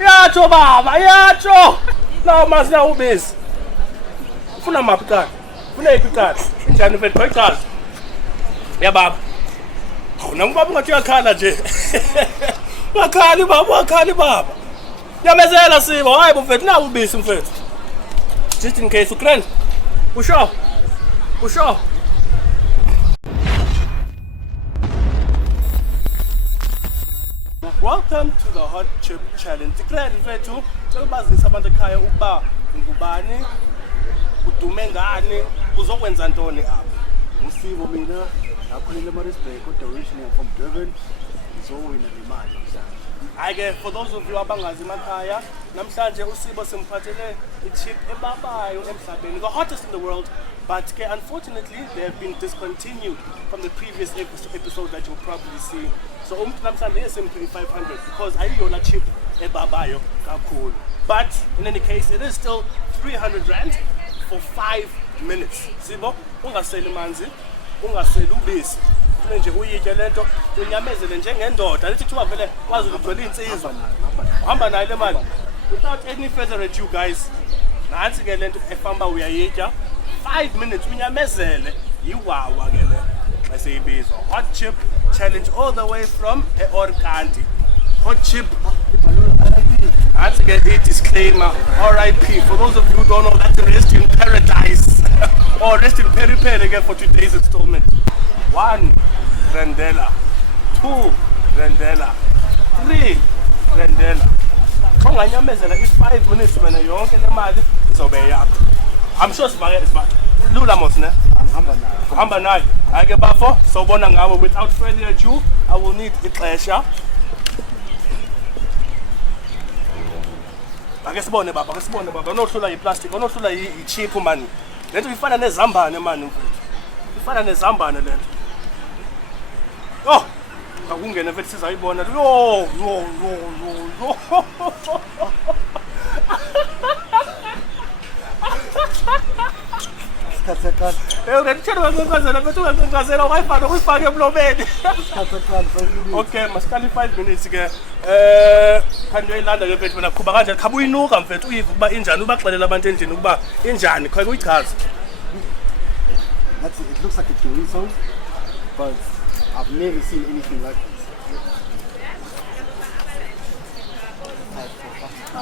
Yatsho baba, yatsho. Nawo amanzi nawo ubisi. Ufuna maphi qala? Ufuna yiphi qala? Injani mfethu khoyichaza. Ya baba. Awuna ubaba ungathi uyakhala nje. Wakhali baba, wakhali baba. Yamezela sibo, hayi mfethu nawo ubisi mfethu. Just in case ukrent. Usho. Usho. Welcome to the Hot Chip Challenge. Ukrent mfethu, ukubazisa abantu ekhaya ukuba ngubani, udume ngani, uzokwenza ntoni apha. Usibo mina ngakhulela eMaritzburg kodwa originally from Durban. Ngizowina le mali mhlawumbe. Hayi for those of you abangazi emakhaya, namhlanje uSibo simphathele i-chip ebabayo emhlabeni, the hottest in the world, but unfortunately they have been discontinued from the previous episode that you'll probably see. So namhlanje simply 500 because ayiyona chip ebabayo kakhulu. But in any case, it is still 300 rand for 5 minutes. Sibo, ungaseli manzi, ungaseli ubisi. Nje uyitye lento unyamezele njengendoda lithi kuba vele kwazi ukugcwela insizwa hamba nayo le mali without any further ado guys nansi ke lento efamba uyayitya 5 minutes unyamezele yiwawa ke le maseyibizwa hot chip challenge all the way from eOrkanti hot chip nansi ke disclaimer RIP for those of you who don't know that's rest in paradise or rest in peri again for today's installment. 1 Rendela, 2 Rendela, 3 Rendela. Onganyamezela i5 minutes wena yonke le mali izobe yakho. I'm sure sibake lula mos ne? Hamba nayo. Ake bafo sobona ngawe without further ado I will need ixesha. Ake sibone baba, unohlula iplastic, unohlula ichip man. Lento ifana nezambane man mfethu. Ifana nezambane lento. Oh, akungena mfethu sizayibona. Yo. Sikhathekala. Ngithela ngazela mfethu ngazela wayifana ukufaka emlomeni. Sikhathekala. Okay, masikali 5 minutes ke. Khani uyilanda ke mfethu wena qhuba kanjani? Khaba uyinuka mfethu uyiva ukuba injani ubaxelela abantu endlini ukuba injani khaya uyichaza. It looks like a chorizo, but I've never seen anything like this.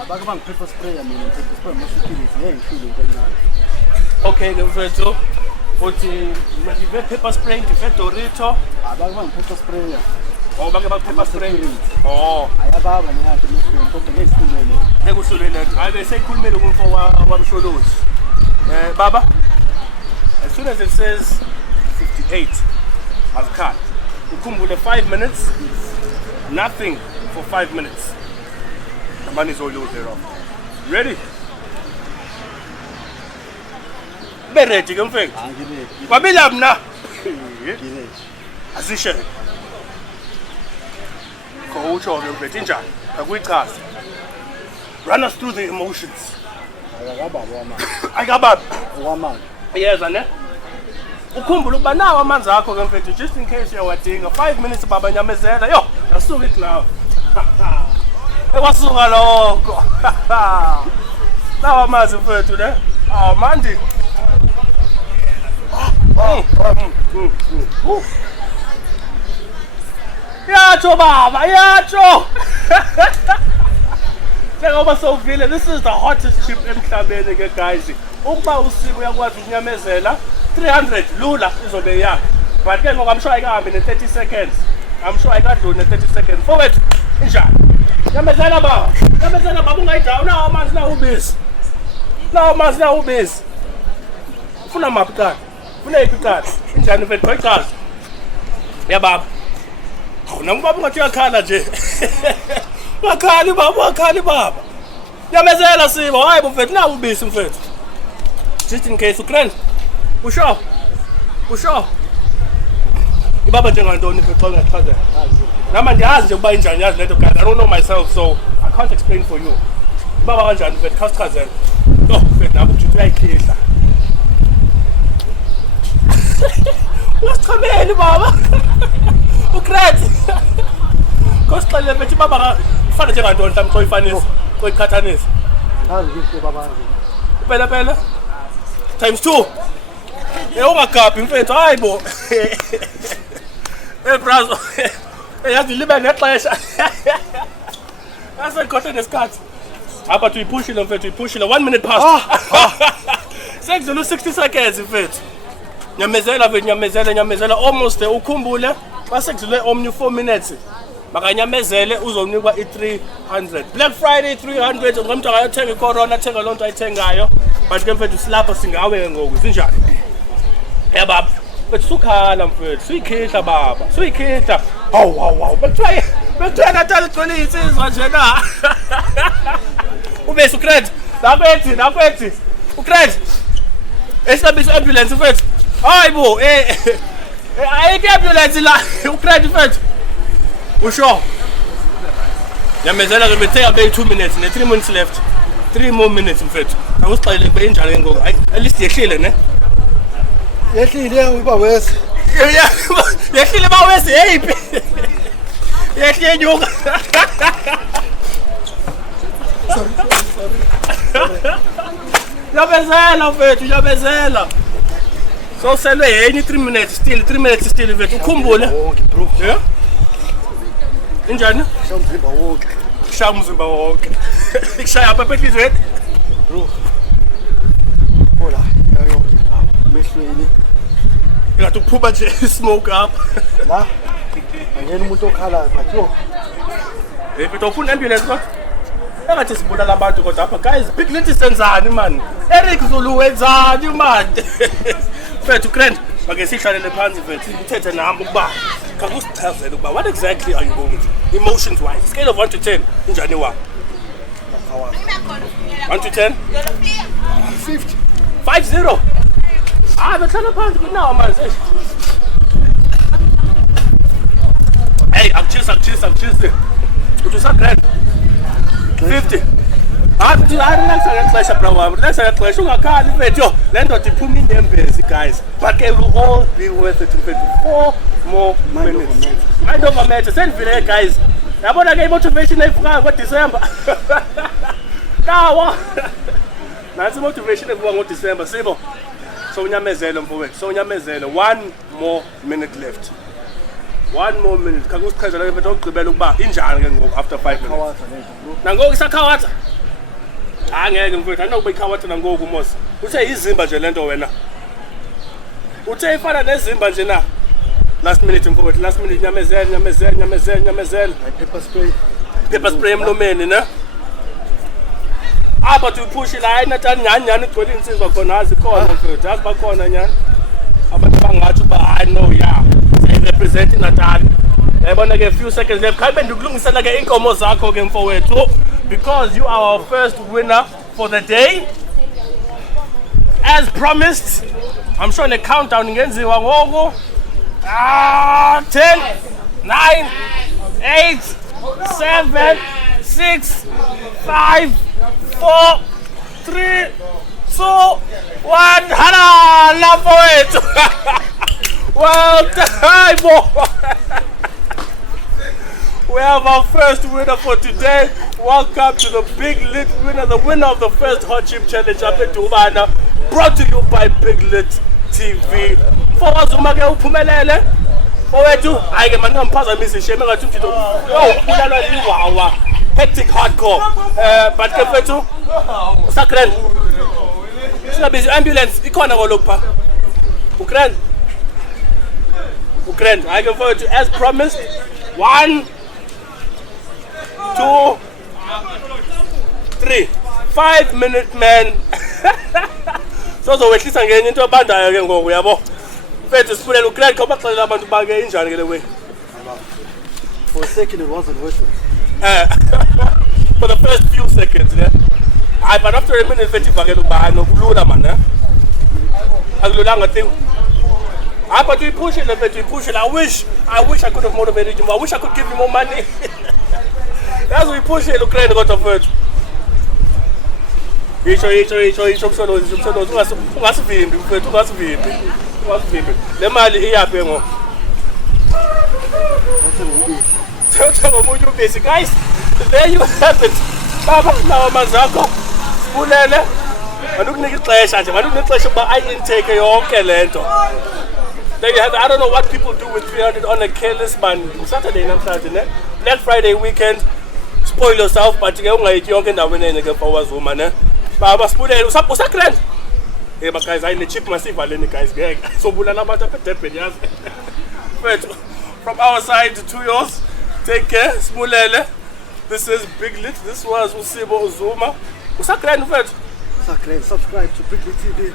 Bakubang pepper spray, I mean, pepper spray, okay, mfethu uthi manje pepper spray ndive Dorito. Bakubang pepper spray. Oh, bake pepper spray. Oh, ayababa nyathi mfethu kodwa ngesilulele. Ekusulele. Ayibe seyikhulumile kumfo wamsholozi. Baba, as soon as it says 58, I've cut. Ukhumbule 5 minutes, nothing for 5 minutes. The money is all yours thereof. Ready? Be ready, ke mfethu. Angileki. Babila mna. Ngileki. Asishe. Khawutsho ke mfethu injani? Akuyichaza. Run us through the emotions. Ayikababi. Wamanje. Yeza ne? Ukhumbula ukuba nawo amanzi akho ke mfethu just in case uyawadinga 5 minutes baba nyamezela yo asuka it now ekwasuka lokho nawo amanzi mfethu ne mandi yatsho baba yatsho njengoba sowuvile this is the hottest chip emhlabeni ke guys ukuba uSibo uyakwazi ukunyamezela 300 lula izobe yakho but ke ngoba I'm sure ayikahambi ne30 seconds I'm sure ayikadluli ne30 seconds forward injani nyamezela baba ungayidawu nawo amanzi nawo ubisi ufuna maphi qala ufuna yiphi qala injani mfethu khoyichaza ya baba awuna ubaba ungathi uyakhala nje wakhali baba nyamezela sibo hayi mfethu nawo ubisi mfethu just in case ukrent usho ibaba njengantoni xa ungachaza nama ndiyazi nje ukuba injani yazi lento guys I don't know myself so I can't explain for you ibaba kanjani mfethu khasichazela no mfethu nabo uthi uyayikhihla Usichameli baba ukrent Kosixelele bethi baba ufana njengantoni mhlawumbe xa uyifanisa, xa uyikhathanisa. Ngazi ukuthi babanje. Phela times 2. Ungagabhi mfethu hayibo. Brazo. Yazi libe nexesha. Asekhohle nesikhathi. Apha tuyipushile mfethu, uyipushile 1 minute past. Sekudlula 60 seconds mfethu. Nyamezela mfethu, nyamezela almost there. Ukhumbule basekudlule omnye 4 minutes. Makanyamezele uzonikwa i300. Black Friday 300 ngomuntu akayothenga icorona, athenga lonto ayithengayo. But ke mfethu silapha singawe ngoku sinjani? Baba. But sukhala mfethu, suyikhihla baba. Suyikhihla. Hawu. Bekuthiwa natali igcwele insizwa nje na. Ubese ucred. Nakwethi. Ucred. Esabisa ambulance mfethu. Hayibo, ayike ambulance la. Ucred mfethu. Usho. Yamezela ke bethe abe 2 minutes ne 3 minutes left. 3 more minutes mfethu. Akusixelele kube injalo ke ngoku. At least yehlile ne. Yehlile uba wesi. Yehlile ba wesi yeyiphi? Yehlile nyuka. Yabezela mfethu, yabezela. So selwe yenye 3 minutes still mfethu. Ukhumbule. Wonke bro. Yeah? Injani? Shaya umzimba wonke. Kushaya apha ehlizweni. Bro. Hola, yonke lapha. Mehlweni. Ngathi ukuphuma nje smoke up. La. Angena umuntu okhalayo but yo. Mfethu ufuna ambulance kodwa? Engathi sibulala abantu kodwa apha guys, big lithi senzani man? Eric Zulu wenzani man? Mfethu grand, make sihlalele phansi mfethu. Uthethe nami ukuba kakusichazela ukuba what exactly are you going through? Emotions wise, scale of 1 to 10, unjani wa? 1 to 10? 50. 50. Behlala phansi kunawo manje. Hey, akuchisa. Uthi sa grand. 50. Relax ngexesha bro wami. Relax ngexesha ungakhali mfethu. Yo, le ndoda iphuma indembezi guys. But it will all be worth it mfethu. 4 more minutes. Mind over matter. Sendivile guys. Yabona ke motivation eyifukayo ngoDecember. Kawa. Nansi motivation evuka ngoDecember sibo. So unyamezele mfowethu. So unyamezele 1 more minute left. 1 more minute. Kakusichazela ke mfethu ugqibela ukuba injani ke ngoku after 5 minutes. Nangoku isakhawatha. Angeke mfethu, anokuba ikhawatha nangoku mos. Uthe izimba nje lento wena. Uthe ifana nezimba nje na. Last minute mfowethu, last minute nyamezele. Pepper spray emlomeni ne. Apha tuyipushi la ayinatani nyani igcwele insizwa khona azikhona mfethu, azi bakhona nyani. Abantu bangathi uba I know yeah. They represent Natal. Yabona ke few seconds left. Khabe ndikulungisela ke inkomo zakho ke mfowethu because you are our first winner for the day. As promised, I'm sure the countdown ngenziwa ngoku. 10 9 8 7 6 5 4 3 2 1 Hala mfowethu. Well done, boy. We have our first winner for today. Welcome to the Big Lit winner, the winner of the first Hot Chip Challenge up in Durban, brought to you by Big Lit TV. For us, umake uphumelele. Owethu, ayike manje ngiphazamisa shame ngathi umjito. Yo, ulalwa liwawa. Hectic hardcore. But ke mfethu, sakren. Singabiza ambulance ikhona kolopha. Ukren. I can forward to as promised. 1 2 3 5 minute man. So wehlisa ngenye into abandayo ke ngoku yabo. Mfethu sifunela uGrant ngoba baxelela abantu bake injani ke le way. For a second it wasn't worth it. For the first few seconds, yeah. But after a minute mfethu ivakela ukuba nokulula man, eh. Akululanga thing. But we push it, I wish I could have motivated him. I wish I could give him more money. As we push it, Ukraine got a first. Isho msolo ungasivimbi mfethu ungasivimbi. Le mali iyaphi ngo. Guys, there you have it. Baba, now Mazako, Spulele. There you have it. I don't know what people do with 300 on a careless man. Saturday and Saturday, Black Friday weekend. Spoil yourself, but you don't like young and I win again for was woman. Baba Spulele, what's up, Grand? Hey, but guys, I need to check myself. I need guys, so but from our side to yours, take care, Smulele. This is Big Lit. This was Usibo Zuma. What's up, Grand? Subscribe to gLiTtv.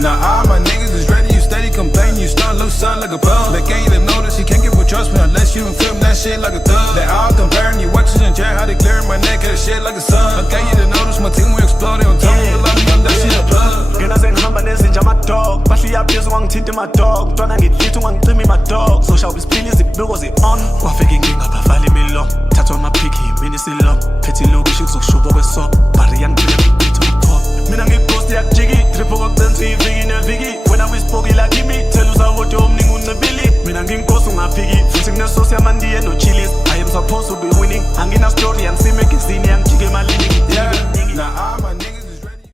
Now all my niggas is ready, you steady complaining, you start look son like a bum. They can't even notice, you can't get with trust me unless you film that shit like a thug. They all comparing you watches and chat, how they clearing my neck and shit like a sun. Okay, you didn't notice my team will explode, they don't tell me to love me, I'm that shit a plug. Ngena sengihamba nezinja my-dog bahle yaphezulu wangithinta my-dog mntwana ngidlithi ungangicimi my-dog so shall isiphili izibuko zi-on kwafika inkinga bavala imilomo thathwa amaphiki yimini silom phethe ilokishi kuzokushuba kwesop bari yangicila ngibitha ukupop mina ngighost yakujiki trip okokugcina iviki neviki wena wispoki like imi tell uzawoti omningi unebili mina ngiyinkosi ungafiki futhi kunesosi yamandiye no-chilis I am supposed to be winning angina story yangisima egezini yangijika emalini